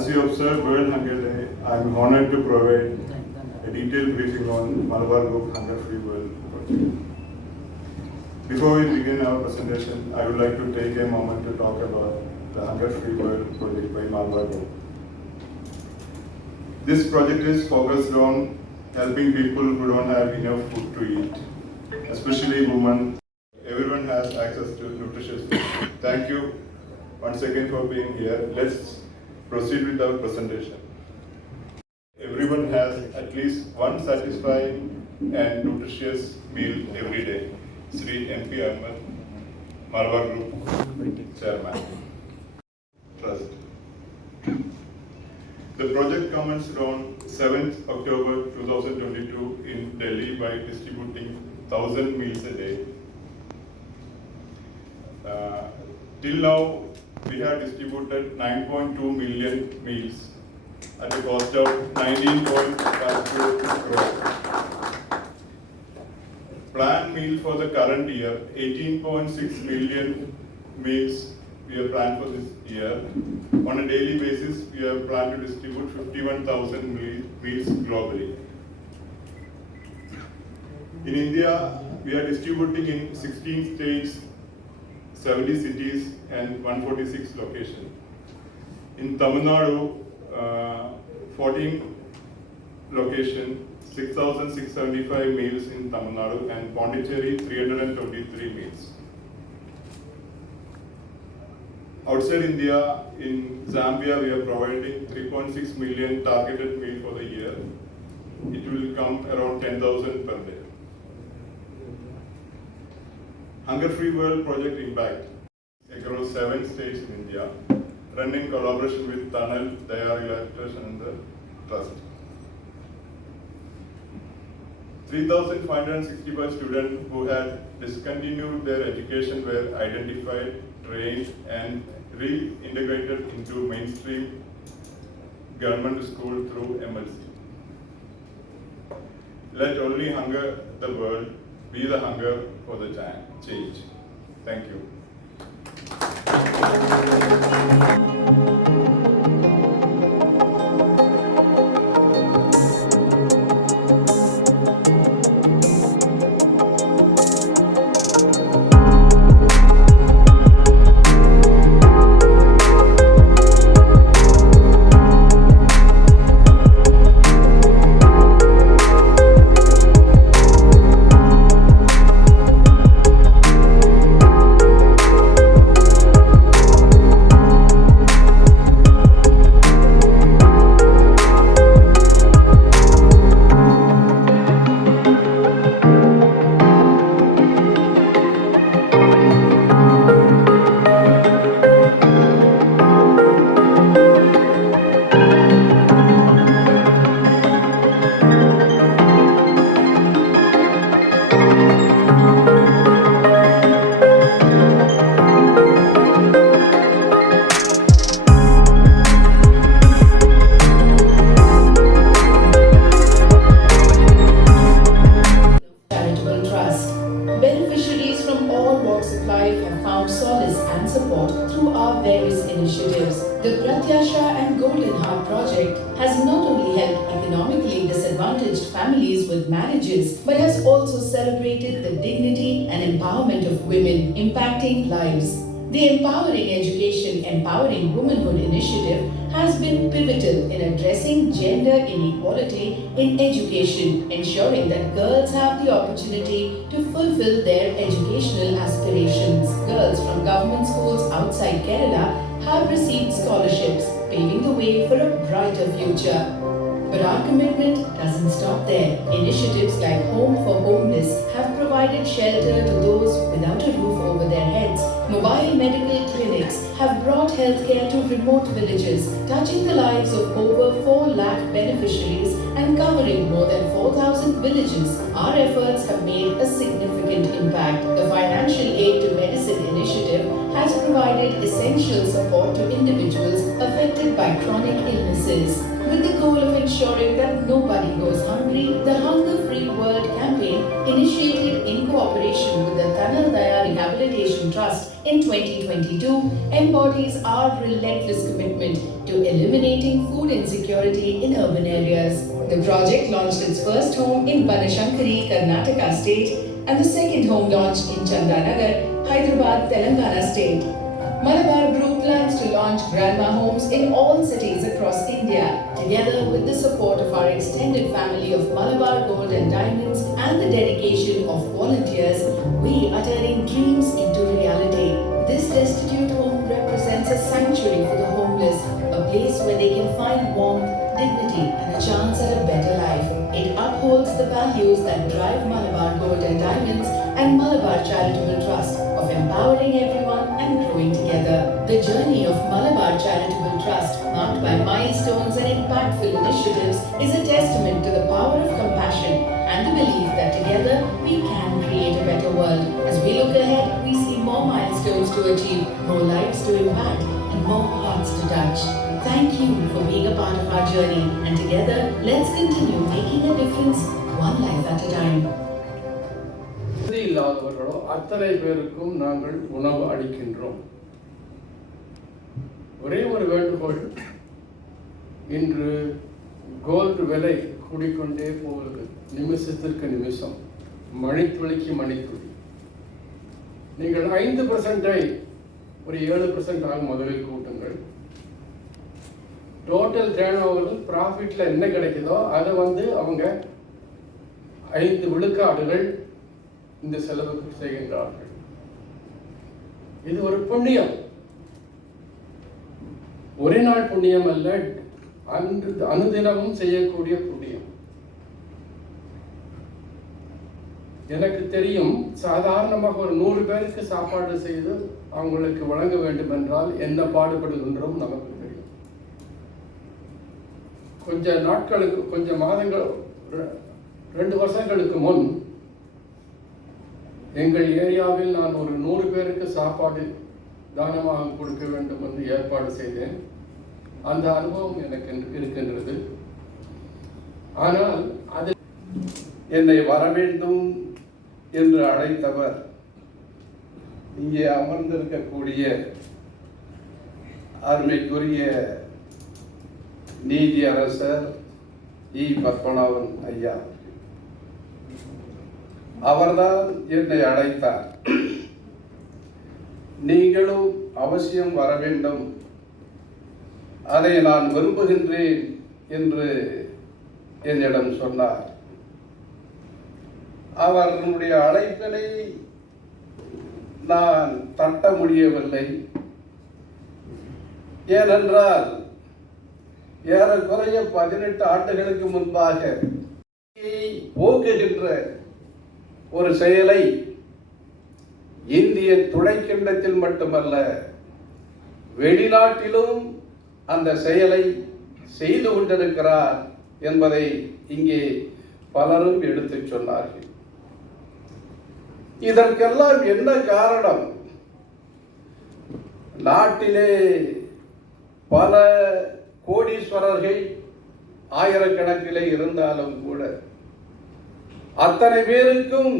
As you observe World Hunger Day, I am honored to provide a detailed briefing on Malabar Group Hunger Free World project. Before we begin our presentation, I would like to take a moment to talk about the Hunger Free World project by Malabar Group. This project is focused on helping people who don't have enough food to eat, especially women. Everyone has access to nutritious food. Thank you once again for being here. Let's proceed with our presentation. Everyone has at least one satisfying and nutritious meal every day. Sri M.P. Ahmed, Malabar Group Chairman. Trust. The project commenced on 7th October 2022 in Delhi by distributing 1,000 meals a day. Till now, we have distributed 9.2 million meals at a cost of 19.52 crore. Planned meal for the current year, 18.6 million meals we have planned for this year. On a daily basis, we have planned to distribute 51,000 meals globally. In India, we are distributing in 16 states, 70 cities and 146 locations. In Tamil Nadu, 14 locations, 6,675 meals in Tamil Nadu, and Pondicherry 323 meals. Outside India, in Zambia, we are providing 3.6 million targeted meal for the year. It will come around 10,000 per day. Hunger Free World Project Impact across 7 states in India, run in collaboration with Tunnel, Daya Relaxation and the Trust. 3,565 students who had discontinued their education were identified, trained and reintegrated into mainstream government school through MLC. Let only hunger the world be the hunger for the change. Thank you. Various initiatives. The Pratyasha and Golden Heart project has not only helped economically disadvantaged families with marriages, but has also celebrated the dignity and empowerment of women, impacting lives. The Empowering Education, Empowering Womanhood initiative has been pivotal in addressing gender inequality in education, ensuring that girls have the opportunity to fulfill their educational aspirations. Girls from government schools outside Kerala have received scholarships, paving the way for a brighter future. But our commitment doesn't stop there. Initiatives like Home for Homeless have provided shelter to those without a roof over their heads. Mobile medical clinics have brought healthcare to remote villages, touching the lives of over 4 lakh beneficiaries and covering more than 4,000 villages. Our efforts have made a significant impact. The Financial Aid to Medicine initiative has provided essential support to individuals affected by chronic illnesses. With the goal of ensuring that nobody goes hungry, the Hunger Free World campaign, initiated in cooperation with the Tunnel Daya Rehabilitation Trust in 2022, embodies our relentless commitment to eliminating food insecurity in urban areas. The project launched its first home in Banashankari, Karnataka state, and the second home launched in Chandanagar, Hyderabad, Telangana state. Malabar Group plans to launch grandma homes in all cities across India. Together with the support of our extended family of Malabar Gold and Diamonds and the dedication of volunteers, we are turning dreams into reality. This destitute home represents a sanctuary for the homeless, a place where they can find warmth, dignity, and a chance at a better life. It upholds the values that drive Malabar Gold and Diamonds and Malabar Charitable Trust of empowering everyone and growing together. The journey of Malabar Charitable Trust, marked by milestones and impactful initiatives, is a testament to the power of compassion and the belief that together we can create a better world. As we look ahead, we see more milestones to achieve, more lives to impact, and more hearts to touch. Thank you for being a part of our journey, and together, let's continue making a difference one life at a time. இல்லாதவர்களோ அத்தனை பேருக்கும் நாங்கள் உணவு அளிக்கின்றோம். ஒரே ஒரு வேண்டுகோள், இன்று கோல்டு விலை கூடிக்கொண்டே போகிறது. நிமிஷத்திற்கு நிமிஷம், மணித்துளிக்கு மணித்துளி. நீங்கள் 5% ஒரு 7% முதலில் கூட்டுங்கள். டோட்டல் டேர்ன் ஓவர் ப்ராஃபிட்ல என்ன கிடைக்குதோ அதை அவங்க 5 விழுக்காடுகள் இந்த செலவுக்கு செய்கின்றார்கள். இது ஒரு புண்ணியம், ஒரே நாள் புண்ணியம் அல்ல, அனுதினமும் செய்யக்கூடிய புண்ணியம். எனக்கு தெரியும், சாதாரணமாக ஒரு 100 பேருக்கு சாப்பாடு செய்து அவங்களுக்கு வழங்க வேண்டும் என்றால் என்ன பாடுபடுகின்றோம் நமக்கு தெரியும். கொஞ்ச நாட்களுக்கு, கொஞ்ச மாதங்கள், 2 வருஷங்களுக்கு முன் எங்கள் ஏரியாவில் நான் ஒரு 100 பேருக்கு சாப்பாடு தானமாக கொடுக்க வேண்டும் என்று ஏற்பாடு செய்தேன். அந்த அனுபவம் எனக்கு இருக்கின்றது. ஆனால் அது என்னை வர வேண்டும் என்று அழைத்தவர் இங்கே அமர்ந்திருக்கக்கூடிய அருமைக்குரிய நீதி அரசர் இ. பத்மநாபன் ஐயா. அவர்தான் என்னை அழைத்தார். நீங்களும் அவசியம் வர வேண்டும், அதை நான் விரும்புகின்றேன் என்று என்னிடம் சொன்னார். அவர்களுடைய அழைப்பினை நான் தட்ட முடியவில்லை. ஏனென்றால் ஏறக்குறைய 18 ஆண்டுகளுக்கு முன்பாக போக்குகின்ற ஒரு செயலை இந்திய துணைக்கண்டத்தில் மட்டுமல்ல, வெளிநாட்டிலும் அந்த செயலை செய்து கொண்டிருக்கிறார் என்பதை இங்கே பலரும் எடுத்துச் சொன்னார்கள். இதற்கெல்லாம் என்ன காரணம்? நாட்டிலே பல கோடீஸ்வரர்கள் ஆயிரக்கணக்கிலே இருந்தாலும் கூட அத்தனை பேருக்கும்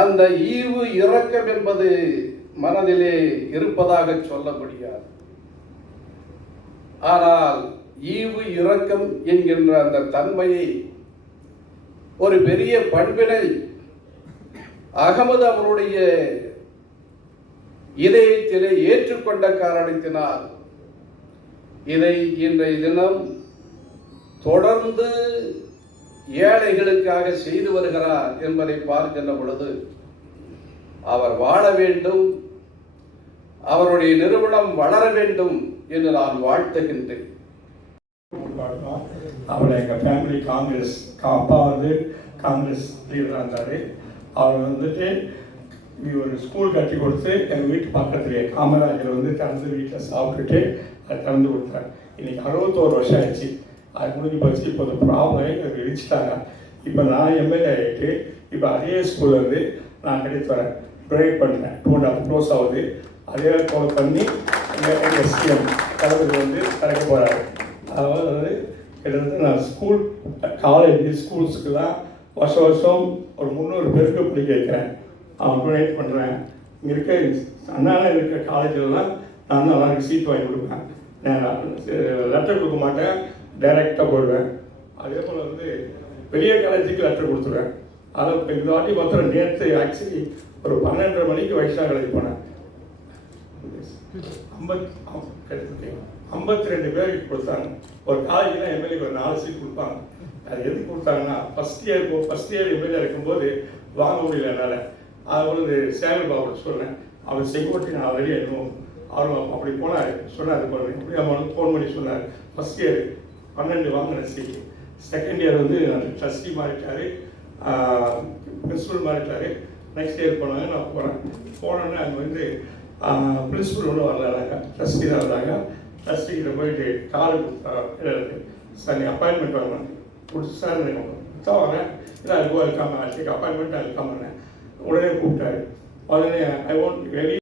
அந்த ஈவு இரக்கம் என்பது மனதிலே இருப்பதாக சொல்ல முடியாது. ஆனால் ஈவு இரக்கம் என்கின்ற அந்த தன்மையை, ஒரு பெரிய பண்பினை அகமது அவருடைய இதயத்திலே ஏற்றுக்கொண்ட காரணத்தினால் இதை இன்றைய தினம் தொடர்ந்து ஏழைகளுக்காக செய்து வருகிறார் என்பதை பார்க்கின்ற பொழுது அவர் வாழ வேண்டும், அவருடைய நிறுவனம் வளர வேண்டும் என்று நான் வாழ்த்துகின்றேன். அவர் எங்கள் ஃபேமிலி காங்கிரஸ், அப்பா காங்கிரஸ் லீடராக இருந்தார். அவர் ஒரு ஸ்கூல் கட்டி கொடுத்து எங்கள் வீட்டு பக்கத்துலேயே காமராஜர் திறந்து வீட்டில் சாப்பிட்டுட்டு அதை திறந்து கொடுத்தார். இன்னைக்கு 61 வருஷம் ஆயிடுச்சு. அது முடிஞ்சு போச்சு. இப்போ அந்த ப்ராப்ளம் இடிச்சிட்டாங்க. இப்போ நான் எம்எல்ஏ ஆகிட்டு இப்போ அதே ஸ்கூல்லேருந்து நான் கிடைத்து வரேன், டொனேட் பண்ணுறேன். 2.5 crores ஆகுது. அதே போல பண்ணி எஸ்டிஎம் தலைவர் திறக்க போகிறாரு. அதாவது கிட்டத்தட்ட நான் ஸ்கூல், காலேஜ், ஸ்கூல்ஸுக்கெல்லாம் வருஷம் ஒரு 300 பேருக்கு படிக்க வைக்கிறேன். அவன் டொனேட் பண்ணுறேன். இங்கே இருக்க அண்ணாவில் இருக்கிற காலேஜிலலாம் நான் தான் எல்லாருக்கும் சீட் வாங்கி கொடுப்பேன். லெட்டர் கொடுக்க மாட்டேன், டைரெக்டாக போடுவேன். அதே போல் வந்து பெரிய காலேஜுக்கு லெட்டர் கொடுத்துருவேன். அதை இப்போ இந்த வாட்டி மாத்திரம் நேற்று ஆக்சுவலி ஒரு 12:30 மணிக்கு வைஷ்ணவ காலேஜ் போனேன். 52 பேருக்கு கொடுத்தாங்க. ஒரு காலேஜில் எம்எல்ஏக்கு ஒரு 4 சீட் கொடுப்பாங்க. அது எதுக்கு கொடுத்தாங்கன்னா ஃபஸ்ட் இயர் எம்எல்ஏ இருக்கும்போது வாங்க முடியல என்னால். அதை வந்து சேகர் பாபு சொன்னேன். அவர் செக்யூரிட்டி நான் ஆல்ரெடி என்னும் அவர் அப்படி போனார் சொன்னார். இப்படி நம்ம வந்து ஃபோன் பண்ணி சொன்னார். ஃபஸ்ட் இயர் 12 வாங்கின சீட்டு. செகண்ட் இயர் வந்து ட்ரஸ்டி மாறிட்டார், பிரின்சிபல் மாறிட்டார். நெக்ஸ்ட் இயர் போனாங்க. நான் போனோன்னே அங்கே வந்து பிரின்சிபல் ஒன்றும் வரலாங்க, ட்ரஸ்டி தான் வந்தாங்க. ட்ரஸ்டிக்கிட்ட போயிட்டு கால் கொடுத்தாங்க. சார் நீ அப்பாயின்மெண்ட் வாங்கினேன் கொடுத்து சார் தான் வரேன். இல்லை அது இருக்காம அப்பாயின்மெண்ட் இருக்காம உடனே கூப்பிட்டாரு. உடனே ஐ வாண்ட் வெரி